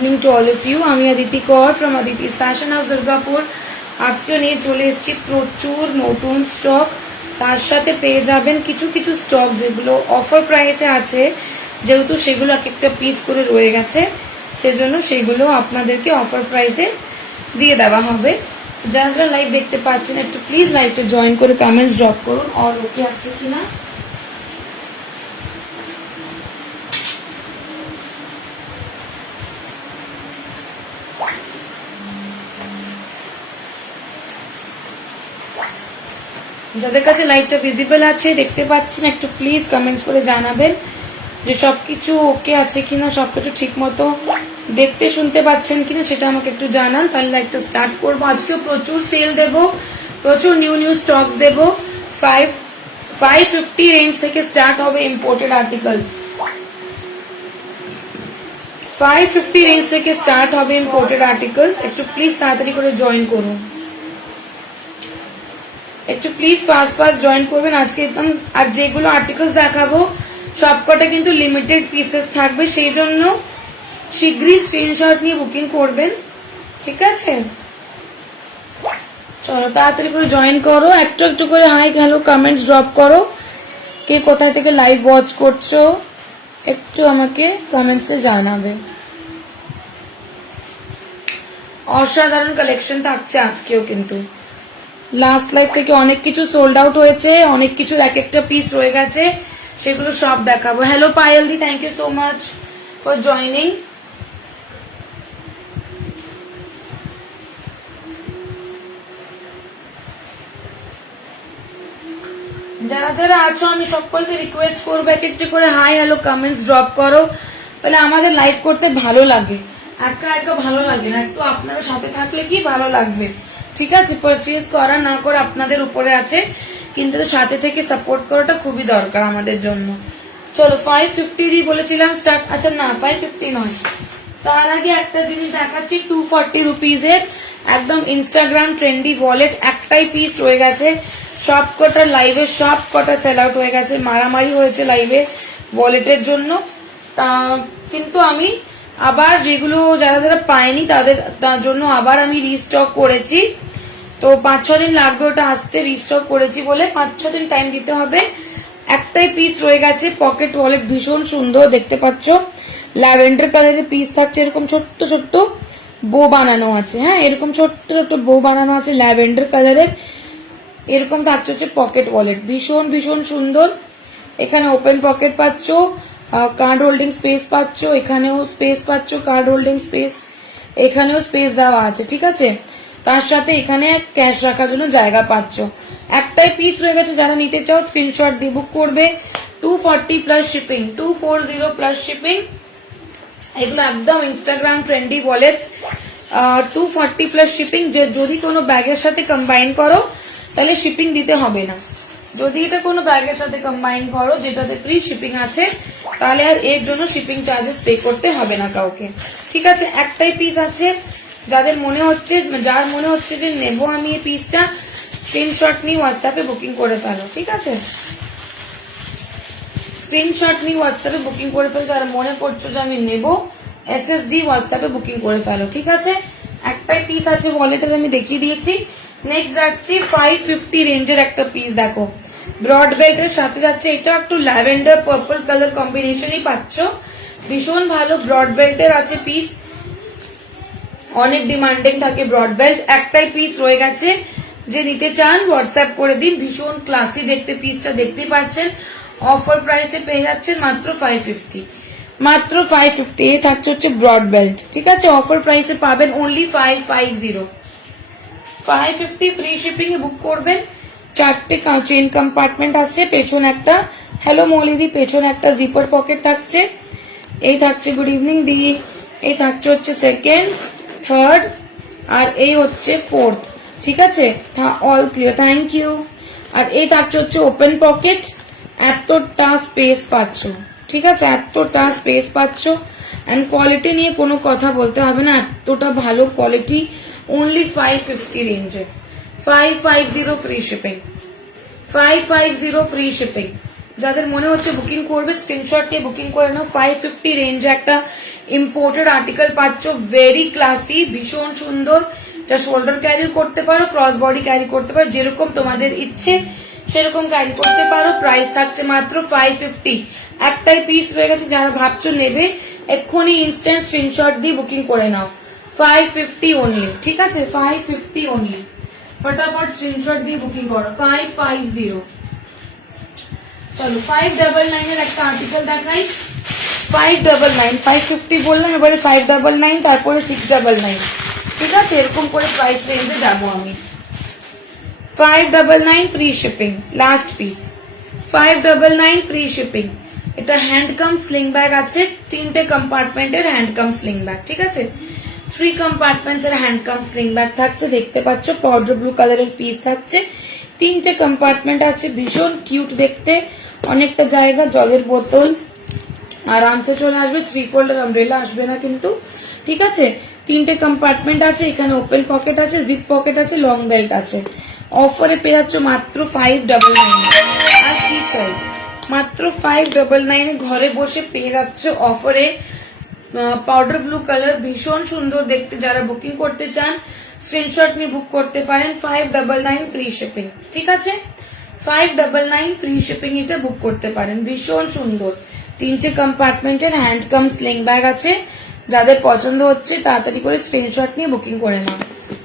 Evening to all of you. আমি Aditi Kar from Aditi's fashion house Durgapur. আজকে নিয়ে চলে এসেছি প্রচুর নতুন স্টক, তার সাথে পেয়ে যাবেন কিছু কিছু স্টক যেগুলো অফার প্রাইসে আছে, যেহেতু সেগুলো এক একটা পিস করে রয়ে গেছে, সেজন্য সেগুলো আপনাদেরকে অফার প্রাইসে দিয়ে দেওয়া হবে। যারা যারা লাইভ দেখতে পাচ্ছেন একটু প্লিজ লাইভটা জয়েন করে কমেন্টস ড্রপ করুন আর ওকে আছে কিনা। যাদের কাছে লাইভটা ভিজিবল আছে, দেখতে পাচ্ছেন, একটু প্লিজ কমেন্টস করে জানাবেন যে সবকিছু ওকে আছে কিনা, সবকিছু ঠিক মতো দেখতে শুনতে পাচ্ছেন কিনা, সেটা আমাকে একটু জানান, তাহলে লাইভটা স্টার্ট করবো। আজকেও প্রচুর সেল দেব, প্রচুর নিউ নিউ স্টকস দেব। 550 রেঞ্জ থেকে স্টার্ট হবে ইম্পোর্টেড আর্টিকেলস। 550 রেঞ্জ থেকে স্টার্ট হবে ইম্পোর্টেড আর্টিকেলস। একটু প্লিজ তাড়াতাড়ি করে জয়েন করুন, একটু প্লিজ ফাস্ট ফাস্ট জয়েন করবেন আজকে একদম। আর যেগুলো আর্টিকেলস দেখাবো সবকটা কিন্তু লিমিটেড পিসেস থাকবে, সেই জন্য শীঘ্রই স্ক্রিনশট নিয়ে বুকিং করবেন, ঠিক আছে? চলো তাড়াতাড়ি করে জয়েন করো, একটু একটু করে হাই হ্যালো কমেন্টস ড্রপ করো। কে কোথায় থেকে লাইভ ওয়াচ করছো একটু আমাকে কমেন্টসে জানাবে। অসাধারণ কালেকশন থাকছে আজকেও, কিন্তু লাস্ট লাইভ থেকে অনেক কিছু সোল্ড আউট হয়েছে, অনেক কিছু এক একটা পিস রয়ে গেছে, সেগুলো সব দেখাবো। Hello Payel di, thank you so much for joining. যারা যারা আছো আমি সকলকে রিকোয়েস্ট করবো এক একটা করে হাই হ্যালো কমেন্টস ড্রপ করো, তাহলে আমাদের লাইভ করতে ভালো লাগে। একা একা ভালো লাগে না, একটু আপনারা সাথে থাকলে কি ভালো লাগবে, ঠিক আছে? পারচেজ করা না করে আপনাদের উপরে আছে, কিন্তু সাথে থেকে সাপোর্ট করাটা খুবই দরকার আমাদের জন্য। চলো 550 দিয়ে বলেছিলাম স্টার্ট। আচ্ছা না 550 নয়, তার আগে একটা জিনিস দেখাচ্ছি 240 রুপিজের একদম ইনস্টাগ্রাম ট্রেন্ডি ওয়ালেট। একটাই পিস রয়ে গেছে, সব কটা লাইভে সব কটা সেল আউট হয়ে গেছে, মারামারি হয়েছে লাইভে ওয়ালেটের জন্য। তা কিন্তু আমি আবার যেগুলো যারা যারা পায়নি তার জন্য আবার আমি রিস্টক করেছি। তো 5-6 দিন লাগবে ওটা আসতে, রিস্টক করেছি বলে 5-6 দিন টাইম দিতে হবে। একটাই পিস রয়ে গেছে পকেট ওয়ালেট, ভীষণ সুন্দর দেখতে পাচ্ছ, ল্যাভেন্ডার কালারের পিস থাকছে, এরকম ছোট্ট ছোট্ট বো বানানো আছে। হ্যাঁ, এরকম ছোট্ট ছোট্ট বো বানানো আছে ল্যাভেন্ডার কালারের, এরকম থাকছে হচ্ছে পকেট ওয়ালেট, ভীষণ ভীষণ সুন্দর। এখানে ওপেন পকেট পাচ্ছ, কার্ড হোল্ডিং স্পেস পাচ্ছ, এখানেও স্পেস পাচ্ছ, কার্ড হোল্ডিং স্পেস, এখানেও স্পেস দেওয়া আছে, ঠিক আছে? তার সাথে এখানে ক্যাশ রাখার জন্য জায়গা পাচ্ছ। একটাই পিস রয়ে গেছে, যারা নিতে চাও স্ক্রিনশট দিয়ে বুক করবে। 240 প্লাস শিপিং, 240 প্লাস শিপিং। এগুলো একদম Instagram trendy wallets, 240 plus shipping. যে যদি কোনো ব্যাগের সাথে কম্বাইন করো তাহলে শিপিং দিতে হবে না, যদি এটা কোনো ব্যাগের সাথে কম্বাইন করো যেটাতে ফ্রি শিপিং আছে, তাহলে আর এর জন্য শিপিং চার্জেস পে করতে হবে না কাউকে, ঠিক আছে? একটাই পিস আছে, যার মনে হচ্ছে যে নেবো আমি এই পিসটা, স্ক্রিনশট নিয়ে হোয়াটসঅ্যাপে বুকিং করে ফেলো, ঠিক আছে? স্ক্রিনশট নিয়ে হোয়াটসঅ্যাপে বুকিং করে ফেলো, যারা মনে করছো যে আমি নেবো, SSD হোয়াটসঅ্যাপে বুকিং করে ফেলো, ঠিক আছে? একটাই পিস আছে ওয়ালেটের, আমি দেখিয়ে দিয়েছি। নেক্সট যাচ্ছি 550 রেঞ্জের একটা পিস, দেখো ব্রড বেল্টের সাথে যাচ্ছে, এটা একটু ল্যাভেন্ডার পার্পল কালার কম্বিনেশনই পাচ্ছ, ভীষণ ভালো ব্রড বেল্টের আছে পিস, অনেক ডিমান্ডিং থাকে ব্রড বেল্ট। একটাই পিস রয়ে গেছে, যে নিতে চান হোয়াটসঅ্যাপ করে দিন। ভীষণ ক্লাসি দেখতে পিসটা, দেখতে পাচ্ছেন অফার প্রাইসে পেয়ে যাচ্ছেন মাত্র 550, মাত্র 550। এ থাকছে হচ্ছে ব্রড বেল্ট, ঠিক আছে? অফার প্রাইসে পাবেন অনলি 550, 550 ফ্রি শিপিং এ বুক করবেন। 4টে চেইন কম্পার্টমেন্ট আছে, পেছনে একটা, হ্যালো মৌলিদি, পেছনে একটা জিপার পকেট থাকছে। এই থাকছে গুড ইভিনিং দি, এই থাকছে হচ্ছে সেকেন্ড, থার্ড, আর এই হচ্ছে ফোর্থ, ঠিক আছে? All clear, thank you. আর এই থাকছে হচ্ছে ওপেন পকেট, এতটা স্পেস পাচ্ছ, ঠিক আছে? এতটা স্পেস পাচ্ছ, এন্ড কোয়ালিটি নিয়ে কোনো কথা বলতে হবে না, এতটা ভালো কোয়ালিটি, অনলি 550 রেঞ্জে, 550 ফ্রি শিপিং, 550 ফ্রি শিপিং। যাদের মনে হচ্ছে বুকিং করবে স্ক্রিনশট নিয়ে বুকিং করে নাও। 550 রেঞ্জে একটা ইম্পোর্টেড আর্টিকেল পাচ্ছ, ভেরি ক্লাসি, ভীষণ সুন্দর। এটা শোল্ডার ক্যারি করতে পারো, ক্রস বডি ক্যারি করতে পারো, যেরকম তোমাদের ইচ্ছে সেরকম ক্যারি করতে পারো। প্রাইস থাকছে মাত্র 550। একটাই পিস রয়ে গেছে, যারা ভাবছো নেবে এক্ষুনি ইনস্ট্যান্ট স্ক্রিনশট দিয়ে বুকিং করে নাও। 550 অনলি, ঠিক আছে? 550 অনলি, ফটাফট স্ক্রিনশট দিয়ে বুকিং করো। 550। চলো 599 এর একটা আর্টিকেল দেখাই। 599, 550 বললাম, এবারে 599, তারপরে 699, ঠিক আছে? এরকম করে প্রাইস রেঞ্জে যাবো আমি। 599 free shipping, last piece. 599 free shipping. এটা হ্যান্ডকাম স্লিং ব্যাগ আছে, 3টে কম্পার্টমেন্টের হ্যান্ডকাম স্লিং ব্যাগ, ঠিক আছে? 3 কম্পার্টমেন্টস এর হ্যান্ডকাম স্লিং ব্যাগ থাকছে, দেখতে পাচ্ছ পাউডার ব্লু কালারের পিস থাকছে, 3টে কম্পার্টমেন্ট আছে, ভীষণ কিউট দেখতে, অনেকটা জায়গা, জলের বোতল আরামসে চলে আসবে, 3 ফোল্ডার আমব্রেলা আসবে না কিন্তু, ঠিক আছে? 3টে কম্পার্টমেন্ট আছে, এখানে ওপেন পকেট আছে, জিপ পকেট আছে, লং বেল্ট আছে। অফারে পেয়ে যাচ্ছ মাত্র 599। আর কি চাই, মাত্র 599 ঘরে বসে পেয়ে যাচ্ছ অফারে পাউডার ব্লু কালার, ভীষণ সুন্দর দেখতে। যারা বুকিং করতে চান স্ক্রিনশট নিয়ে বুক করতে পারেন। 599 ফ্রি শিপিং, ঠিক আছে? 599 ফ্রি শিপিং, এটা বুক করতে পারেন, ভীষণ সুন্দর। 3টে কম্পার্টমেন্টের হ্যান্ডকাম স্লিং ব্যাগ আছে, যাদের পছন্দ হচ্ছে তাড়াতাড়ি করে স্ক্রিনশট নিয়ে বুকিং করে নাও।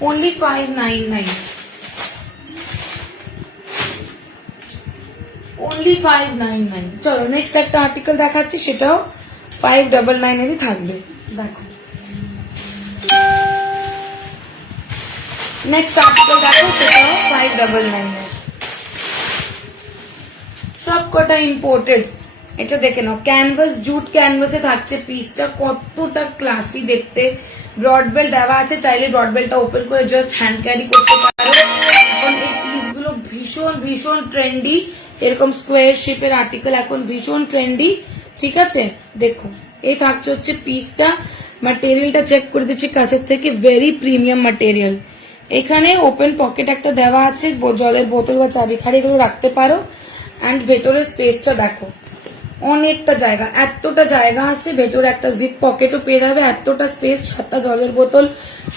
Only 599, only 599। চলো নেক্সট একটা আর্টিকেল দেখাচ্ছি, সেটাও 599 এরই থাকবে। দেখো নেক্সট আর্টিকেল দেখো, সেটাও 599 এর, সব কটা ইম্পোর্টেড। এটা দেখে নাও, ক্যানভাস, জুট ক্যানভাসে থাকছে পিসটা, কতটা ক্লাসি দেখতে। ব্রড বেল্ট দেওয়া আছে, চাইলে ব্রড বেল্টটা ওপেন করে জাস্ট হ্যান্ড ক্যারি করতে পারো। এখন এই পিসগুলো ভীষণ ভীষণ ট্রেন্ডি, এরকম স্কোয়ার শেপের আর্টিকেল এখন ভীষণ ট্রেন্ডি, ঠিক আছে? দেখো এই থাকছে হচ্ছে পিসটা, ম্যাটেরিয়ালটা চেক করে দিচ্ছি কাছের থেকে, ভেরি প্রিমিয়াম ম্যাটেরিয়াল। এখানে ওপেন পকেট একটা দেওয়া আছে, জলের বোতল বা চাবি খাড়ি এগুলো রাখতে পারো। অ্যান্ড ভেতরের স্পেসটা দেখো, অনেকটা জায়গা, এতটা জায়গা আছে, ভেতরে একটা জিপ পকেটও পেয়ে যাবে, এতটা স্পেস, 7টা জলের বোতল,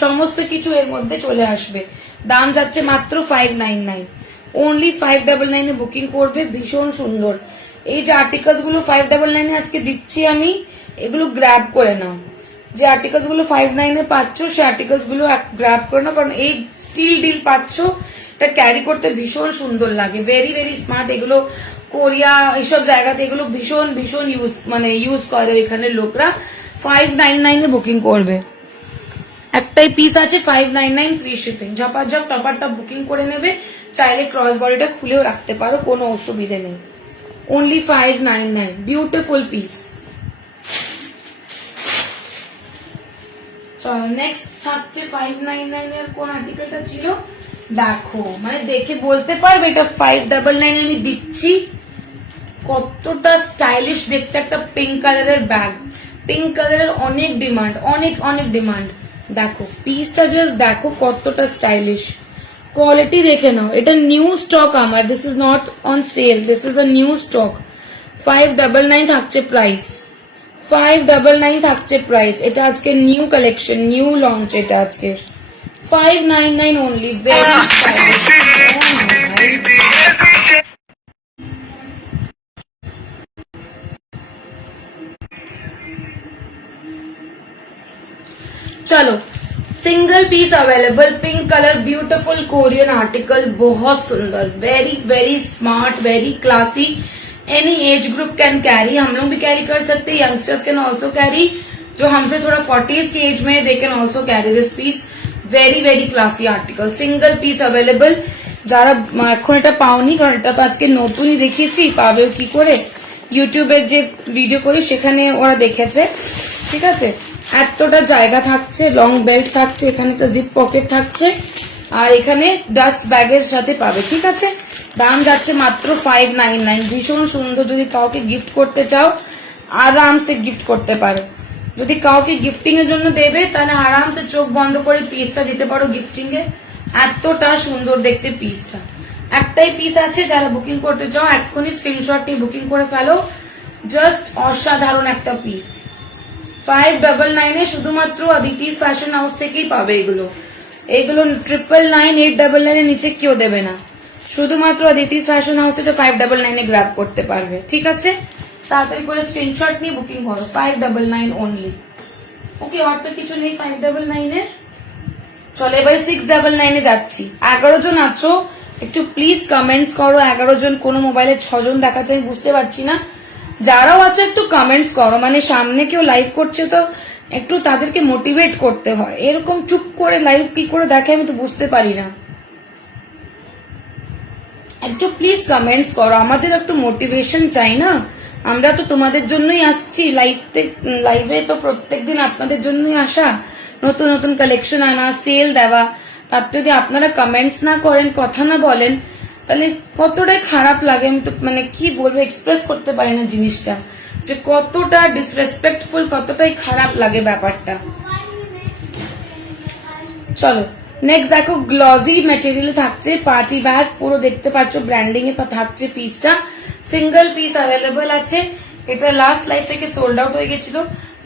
সমস্ত কিছু এর মধ্যে চলে আসবে। দাম যাচ্ছে মাত্র 599, অনলি 599 এ বুকিং করবে, ভীষণ সুন্দর। এই যে আর্টিকেলস গুলো 599 এ আজকে দিচ্ছি আমি, এগুলো গ্র্যাব করে নাও। যে আর্টিকেলস গুলো 59 এ পাচ্ছ, সেই আর্টিকেলস গুলো গ্র্যাব করে নাও, কারণ এই স্টিল ডিল পাচ্ছ, এটা ক্যারি করতে ভীষণ সুন্দর লাগে, ভেরি ভেরি স্মার্ট। এগুলো কোরিয়া এইসব জায়গাতে এগুলো ভীষণ ভীষণ ইউজ করে এখানে লোকরা। 599 এ বুকিং করবে, একটাই পিস আছে, 599 ফ্রি শিপিং। ঝপাঝপ টপারটা বুকিং করে নেবে, চাইলে ক্রস বডিটা খুলেও রাখতে পারো, কোনো অসুবিধে নেই। Only 599, beautiful piece. চলো নেক্সট থাকছে 599 এর কোন আর্টিকেলটা ছিল দেখো, মানে দেখে বলতে পারবে এটা 599 আমি দিচ্ছি। কতটা স্টাইলিশ দেখতে, একটা পিঙ্ক কালারের ব্যাগ, পিঙ্ক কালারের অনেক ডিমান্ড, অনেক অনেক ডিমান্ড। দেখো পিসটা জাস্ট দেখো কতটা স্টাইলিশ, কোয়ালিটি দেখে নাও। এটা নিউ স্টক আমার, this is not on sell, this is a new stock. 599 থাকছে প্রাইস, 599 থাকছে প্রাইস। এটা আজকে নিউ কালেকশন, নিউ লঞ্চ, এটা আজকে 599 only, very stylish. चलो single piece available, pink colour, beautiful Korean article, बहुत सुंदर, very very smart, very classy. Any age group can carry, हम लोग भी कैरी कर सकते हैं, यंगस्टर्स कैन ऑल्सो कैरी, जो हमसे थोड़ा 40s की एज में, they can also carry this piece. Very very classy article, single piece available. যারা এখন এটা পাওনি, কারণ এটা তো আজকে নতুনই দেখিয়েছি, পাবেও কি করে, ইউটিউবের যে ভিডিও করি সেখানে ওরা দেখেছে, ঠিক আছে? এতটা জায়গা থাকছে, লং বেল্ট থাকছে, এখানে একটা জিপ পকেট থাকছে, আর এখানে ডাস্ট ব্যাগের সাথে পাবে, ঠিক আছে? দাম যাচ্ছে মাত্র 599, ভীষণ সুন্দর। যদি কাউকে গিফট করতে চাও আরামসে গিফট করতে পারো, যদি কাউকে গিফটিং এর জন্য দেবে তাহলে আরামসে চোখ বন্ধ করে পিসটা দিতে পারো গিফটিং এ, এতটা সুন্দর দেখতে পিসটা। একটাই পিস আছে, যারা বুকিং করতে চাও এক্ষুনি স্ক্রিনশট নিয়ে বুকিং করে ফেলো, জাস্ট অসাধারণ একটা পিস। 599 শুধুমাত্র অদিতি ফ্যাশন হাউস থেকেই পাবে এগুলো। এগুলো 999, 899 এর নিচে কেউ দেবে না, শুধুমাত্র অদিতি ফ্যাশন হাউস এটা 599 গ্র্যাব করতে পারবে। ঠিক আছে, তাড়াতাড়ি করে স্ক্রিনশট নিয়ে বুকিং করো। 599 অনলি। ওকে, আর তো কিছু নেই 599 এর। চলো এবারে 699 এ যাচ্ছি। 11 জন আছো, একটু প্লিজ কমেন্টস করো। 11 জন, কোন মোবাইলে 6 জন দেখাচ্ছে আমি বুঝতে পারছি না। যারাও আছো একটু কমেন্টস করো, মানে সামনে কেউ লাইভ করছে তো একটু তাদেরকে মোটিভেট করতে হয়, এরকম চুপ করে লাইভ কি করে দেখে আমি তো বুঝতে পারি না। একটু প্লিজ কমেন্টস করো, আমাদের একটু মোটিভেশন চাই না, আমরা তো তোমাদের জন্যই আসছি লাইভে, তো প্রত্যেকদিন আপনাদের জন্যই আসা, নতুন নতুন কালেকশন আনা, সেল দেওয়া। তার যদি আপনারা কমেন্টস না করেন, কথা না বলেন, তাহলে কতটাই খারাপ লাগে। আমি তো মানে কি বলবো, এক্সপ্রেস করতে পারি না জিনিসটা, যে কতটা ডিসরেসপেক্টফুল, কতটাই খারাপ লাগে ব্যাপারটা। চলো নেক্সট দেখো, গ্লজি মেটেরিয়াল থাকছে, পার্টি ব্যাগ পুরো দেখতে পাচ্ছ ব্র্যান্ডিং এ থাকছে পিসটা। সিঙ্গেল পিস অ্যাভেলেবল আছে, এটা লাস্ট লাইফ থেকে সোল্ড আউট হয়ে গেছিল।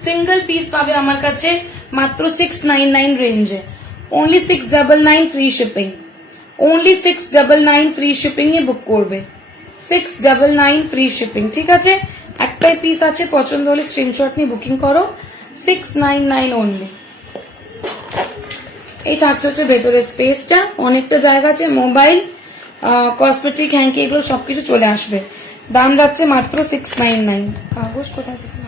সিঙ্গেল পিস পাবে আমার কাছে মাত্র 699 রেঞ্জে, only 699 free shipping, only 699 free shipping এ বুক করবে, 699 ফ্রি শিপিং। ঠিক আছে, একটাই পিস আছে, পছন্দ হলে স্ক্রিনশট নিয়ে বুকিং করো, 699 অনলি। এই থাকছে হচ্ছে ভেতরের স্পেসটা, অনেকটা জায়গা আছে, মোবাইল, কসমেটিক, হ্যাঙ্কি এগুলো সবকিছু চলে আসবে। দাম যাচ্ছে মাত্র 699। কাগজ কোথায় থেকে?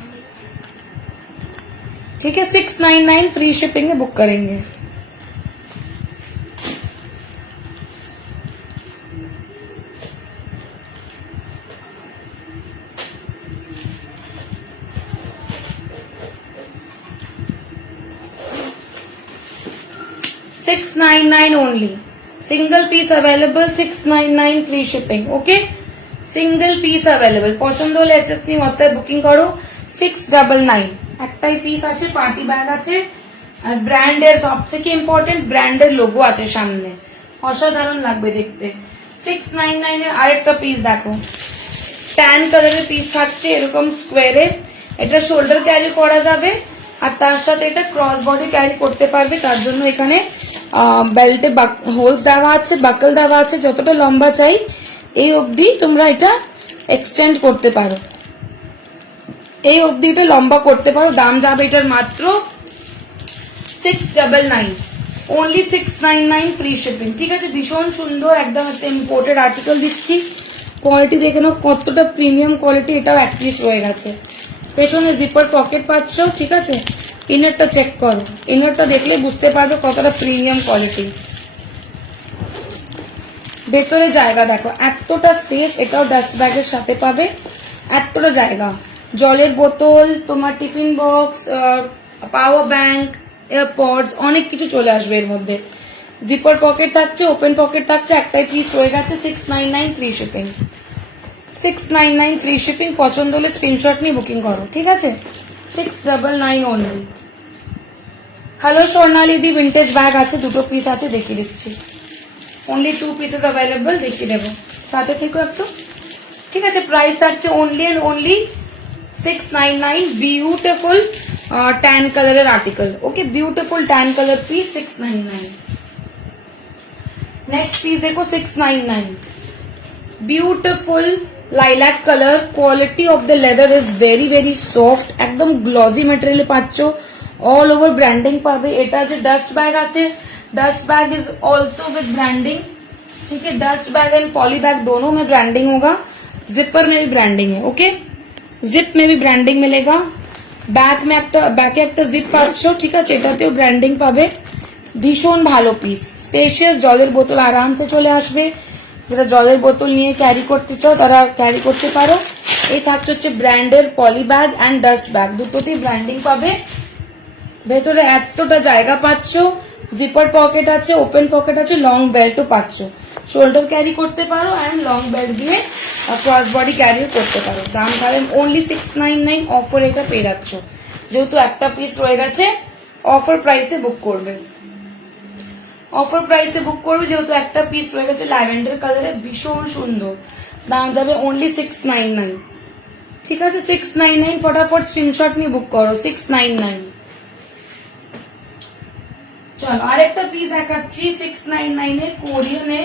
ठीक है, 699 फ्री शिपिंग में बुक करेंगे। $699 only, single piece available, 699 free shipping. Okay, single piece available, পছন্দ হলে এসএস নিয়ে হোয়াটসঅ্যাপ বুকিং করো। 699 একটাই পিস আছে, পার্টি ব্যাগ আছে, আর ব্র্যান্ডের সব থেকে ইম্পর্টেন্ট ব্র্যান্ডের লোগো আছে সামনে, অসাধারণ লাগবে দেখতে। 699 এর আরেকটা পিস দেখো, ট্যান কালারের পিস থাকছে এরকম স্কোয়ারে, এটা শোল্ডার ক্যারি করা যাবে, আর তার সাথে এটা ক্রস বডি ক্যারি করতে পারবে। তার জন্য এখানে বেল্টে হোলস দেওয়া আছে, বাকল দেওয়া আছে, যতটা লম্বা চাই এই অবধি তোমরা এটা এক্সটেন্ড করতে পারো, এই অবধি এটা লম্বা করতে পারো। দাম যাবে এটার মাত্র 699, অনলি 699 ফ্রি শিপিং। ঠিক আছে, ভীষণ সুন্দর, একদম একটা ইম্পোর্টেড আর্টিকেল দিচ্ছি, কোয়ালিটি দেখে নাও কতটা প্রিমিয়াম কোয়ালিটি। এটাও এক পিস রয়ে গেছে, পেছনে জিপার পকেট পাচ্ছ। ঠিক আছে, ইনারটা চেক করো, ইনারটা দেখলে বুঝতে পারবে কতটা প্রিমিয়াম কোয়ালিটি। ভেতরে জায়গা দেখো, এতটা স্পেস, এটাও ডাস্ট ব্যাগের সাথে পাবে, এতটা জায়গা, জলের বোতল, তোমার tiffin box, power bank, AirPods, অনেক কিছু চলে আসবে এর মধ্যে। জিপার পকেট থাকছে, ওপেন পকেট থাকছে, একটাই পিস রয়ে গেছে, 699 ফ্রি শিপিং, 699 ফ্রি শিপিং। পছন্দ হলে স্ক্রিনশট নিয়ে বুকিং করো। ঠিক আছে, 699 অনলি। হ্যালো স্বর্ণালী দি, ভিন্টেজ ব্যাগ আছে, দুটো পিস আছে, দেখিয়ে দিচ্ছি, অনলি 2 পিসেস অ্যাভেলেবল, দেখিয়ে দেবো, সাথে থেকো একটু। ঠিক আছে, প্রাইস থাকছে only and only 699। Beautiful tan কালারের article. Okay, beautiful tan colour piece, 699। Next piece देखो 699, beautiful lilac colour, quality of the leather is very very soft, একদম গ্লজি ম্যাটেরিয়াল পাচ্ছ, অল ওভার ব্র্যান্ডিং পাবে। এটা যে ডাস্ট ব্যাগ আছে, dust bag is also with branding. ठीक है, dust bag and poly bag दोनों में ब्रांडिंग होगा, जिपर में भी ब्रांडिंग है। ओके, जिप में भी ब्रांडिंग मिलेगा, बैक में बैके एक जिप पाচ্ছ। ठीक আছে, এটাতেও ব্র্যান্ডিং পাবে, ভীষণ ভালো পিস, স্পেশিয়াস, জলের বোতল আরামসে চলে আসবে, যারা জলের বোতল নিয়ে ক্যারি করতে চাও তারা ক্যারি করতে পারো। এই থাকছে হচ্ছে ব্র্যান্ডের poly bag and dust bag, দুটোতেই ব্র্যান্ডিং পাবে। ভেতরে এতটা জায়গা পাচ্ছ, জিপার পকেট আছে, ওপেন পকেট আছে, লং বেল্টও পাচ্ছ, শোল্ডার ক্যারি করতে পারো অ্যান্ড লং বেল্ট দিয়ে ক্রস বডি ক্যারিও করতে পারো। দাম পাবেন অনলি 699, অফার এটা পেয়ে যাচ্ছ, যেহেতু একটা পিস রয়ে গেছে অফার প্রাইসে বুক করবে, অফার প্রাইসে বুক করবে যেহেতু একটা পিস রয়ে গেছে। ল্যাভেন্ডার কালারে ভীষণ সুন্দর, দাম যাবে অনলি 699। ঠিক আছে 699 ফটাফট স্ক্রিনশট নিয়ে বুক করো 699। চলো আরেকটা পিস দেখাচ্ছি 699 এর কোরিয়ানে